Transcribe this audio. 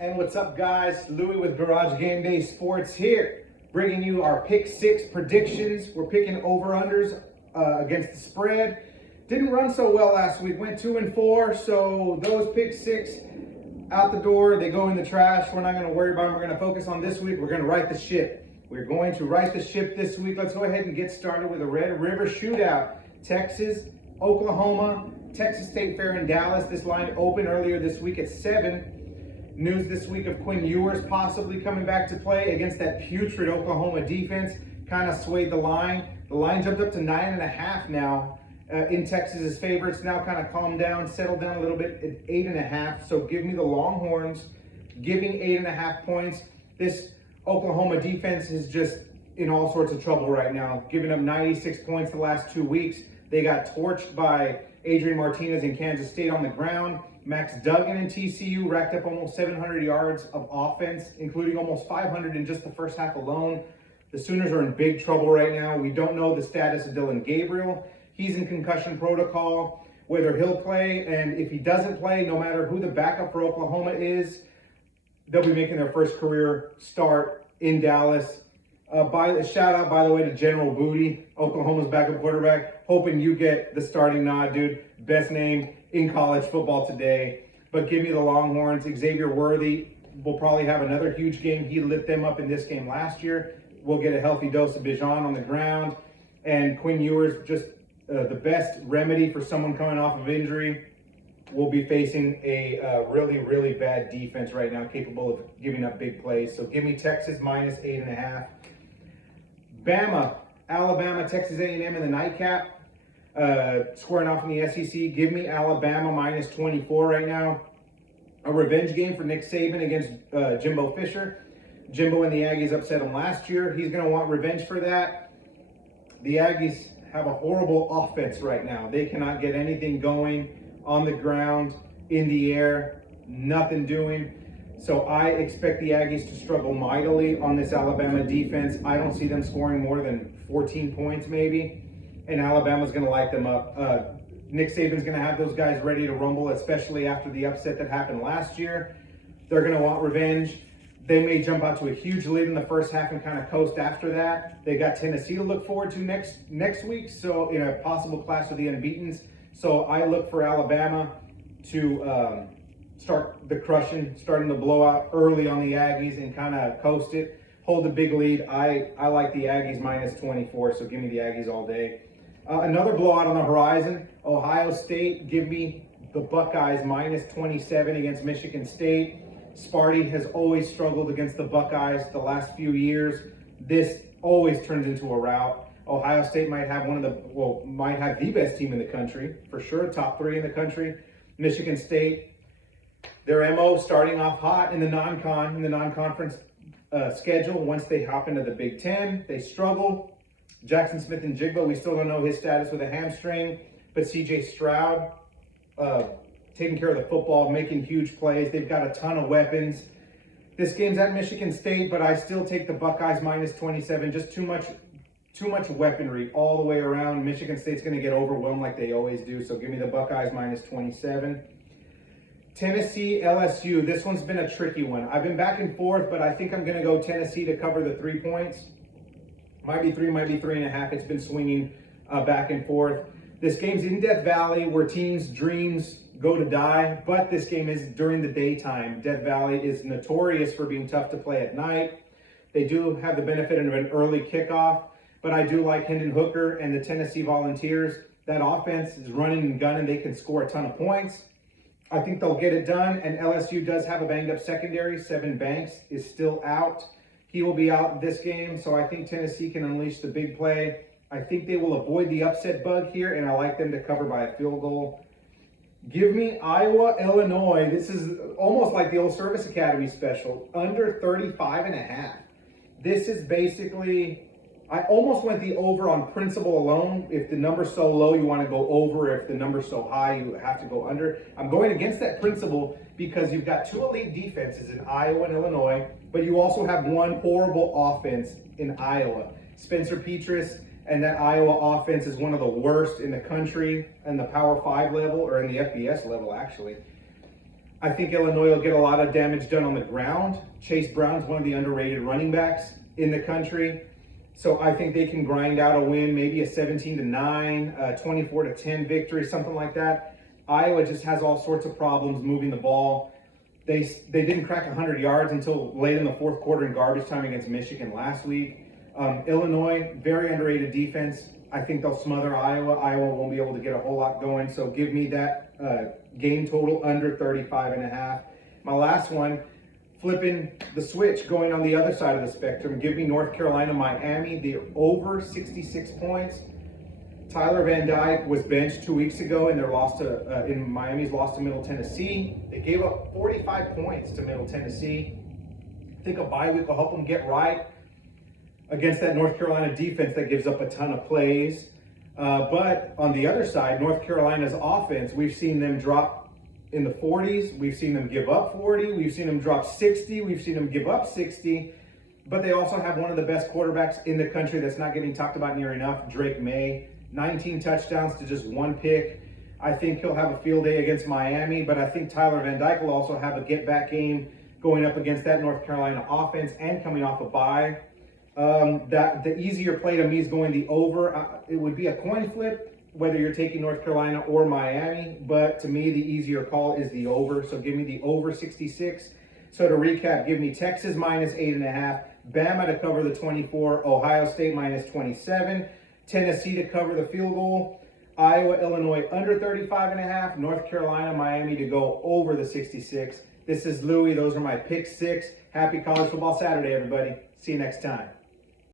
And what's up, guys? Louis with Garage Gameday Sports here, bringing you our Pick 6 predictions. We're picking over-unders against the spread. Didn't run so well last week. Went 2-4, so those Pick 6 out the door. They go in the trash. We're not going to worry about them. We're going to focus on this week. We're going to right the ship. We're going to right the ship this week. Let's go ahead and get started with a Red River Shootout. Texas, Oklahoma, Texas State Fair in Dallas. This line opened earlier this week at 7. News this week of Quinn Ewers possibly coming back to play against that putrid Oklahoma defense kind of swayed the line. The line jumped up to 9.5 now in Texas's favor. It's now kind of calmed down, settled down a little bit at 8.5. So give me the Longhorns, giving 8.5 points. This Oklahoma defense is just in all sorts of trouble right now, giving up 96 points the last 2 weeks. They got torched by Adrian Martinez in Kansas State on the ground. Max Duggan in TCU racked up almost 700 yards of offense, including almost 500 in just the first half alone. The Sooners are in big trouble right now. We don't know the status of Dylan Gabriel. He's in concussion protocol, whether he'll play, and if he doesn't play, no matter who the backup for Oklahoma is, they'll be making their first career start in Dallas. Shout out, by the way, to General Booty, Oklahoma's backup quarterback. Hoping you get the starting nod, dude. Best name in college football today. But give me the Longhorns. Xavier Worthy will probably have another huge game. He lit them up in this game last year. We'll get a healthy dose of Bijan on the ground. And Quinn Ewers, just the best remedy for someone coming off of injury. We'll be facing a really, really bad defense right now, capable of giving up big plays. So give me Texas minus 8.5. Bama, Alabama, Texas A&M in the nightcap. Squaring off in the SEC. Give me Alabama minus 24 right now. A revenge game for Nick Saban against Jimbo Fisher. Jimbo and the Aggies upset him last year. He's going to want revenge for that. The Aggies have a horrible offense right now. They cannot get anything going on the ground, in the air, nothing doing. So I expect the Aggies to struggle mightily on this Alabama defense. I don't see them scoring more than 14 points maybe, and Alabama's going to light them up. Nick Saban's going to have those guys ready to rumble, especially after the upset that happened last year. They're going to want revenge. They may jump out to a huge lead in the first half and kind of coast after that. They got Tennessee to look forward to next week, so in a possible clash of the unbeatens. So I look for Alabama to start the crushing, starting the blowout early on the Aggies and kind of coast it, hold a big lead. I like the Aggies minus 24, so give me the Aggies all day. Another blowout on the horizon, Ohio State, give me the Buckeyes minus 27 against Michigan State. Sparty has always struggled against the Buckeyes the last few years. This always turns into a rout. Ohio State might have might have the best team in the country, for sure, top 3 in the country. Michigan State, their MO starting off hot in the non-conference schedule. Once they hop into the Big Ten, they struggle. Jackson Smith and Jigba, we still don't know his status with a hamstring, but CJ Stroud taking care of the football, making huge plays. They've got a ton of weapons. This game's at Michigan State, but I still take the Buckeyes minus 27. Just too much weaponry all the way around. Michigan State's going to get overwhelmed like they always do, so give me the Buckeyes minus 27. Tennessee, LSU. This one's been a tricky one. I've been back and forth, but I think I'm going to go Tennessee to cover the 3 points. Might be 3, might be 3.5. It's been swinging back and forth. This game's in Death Valley, where teams' dreams go to die, but this game is during the daytime. Death Valley is notorious for being tough to play at night. They do have the benefit of an early kickoff, but I do like Hendon Hooker and the Tennessee Volunteers. That offense is running and gunning. They can score a ton of points. I think they'll get it done, and LSU does have a banged-up secondary. Sevyn Banks is still out. He will be out this game, so I think Tennessee can unleash the big play. I think they will avoid the upset bug here, and I like them to cover by a field goal. Give me Iowa, Illinois. This is almost like the old Service Academy special, under 35.5. This is basically, I almost went the over on principle alone. If the number's so low, you want to go over. If the number's so high, you have to go under. I'm going against that principle because you've got 2 elite defenses in Iowa and Illinois, but you also have one horrible offense in Iowa. Spencer Petras and that Iowa offense is one of the worst in the country in the Power 5 level, or in the FBS level, actually. I think Illinois will get a lot of damage done on the ground. Chase Brown's one of the underrated running backs in the country. So I think they can grind out a win, maybe a 17-9, 24-10 victory, something like that. Iowa just has all sorts of problems moving the ball. They didn't crack 100 yards until late in the fourth quarter in garbage time against Michigan last week. Illinois, very underrated defense. I think they'll smother Iowa. Iowa won't be able to get a whole lot going. So give me that game total under 35.5. My last one, flipping the switch, going on the other side of the spectrum. Give me North Carolina, Miami, the over 66 points. Tyler Van Dyke was benched 2 weeks ago in their loss to in Miami's loss to Middle Tennessee. They gave up 45 points to Middle Tennessee. I think a bye week will help them get right against that North Carolina defense that gives up a ton of plays. But on the other side, North Carolina's offense, we've seen them drop in the 40s. We've seen them give up 40. We've seen them drop 60. We've seen them give up 60. But they also have one of the best quarterbacks in the country that's not getting talked about near enough, Drake May. 19 touchdowns to just one pick. I think he'll have a field day against Miami, but I think Tyler Van Dyke will also have a get-back game going up against that North Carolina offense and coming off a bye. The easier play to me is going the over. It would be a coin flip whether you're taking North Carolina or Miami, but to me the easier call is the over. So give me the over 66. So to recap, give me Texas minus 8.5, Bama to cover the 24, Ohio State minus 27, Tennessee to cover the field goal, Iowa, Illinois under 35.5, North Carolina, Miami to go over the 66. This is Louie. Those are my pick six. Happy College Football Saturday, everybody. See you next time.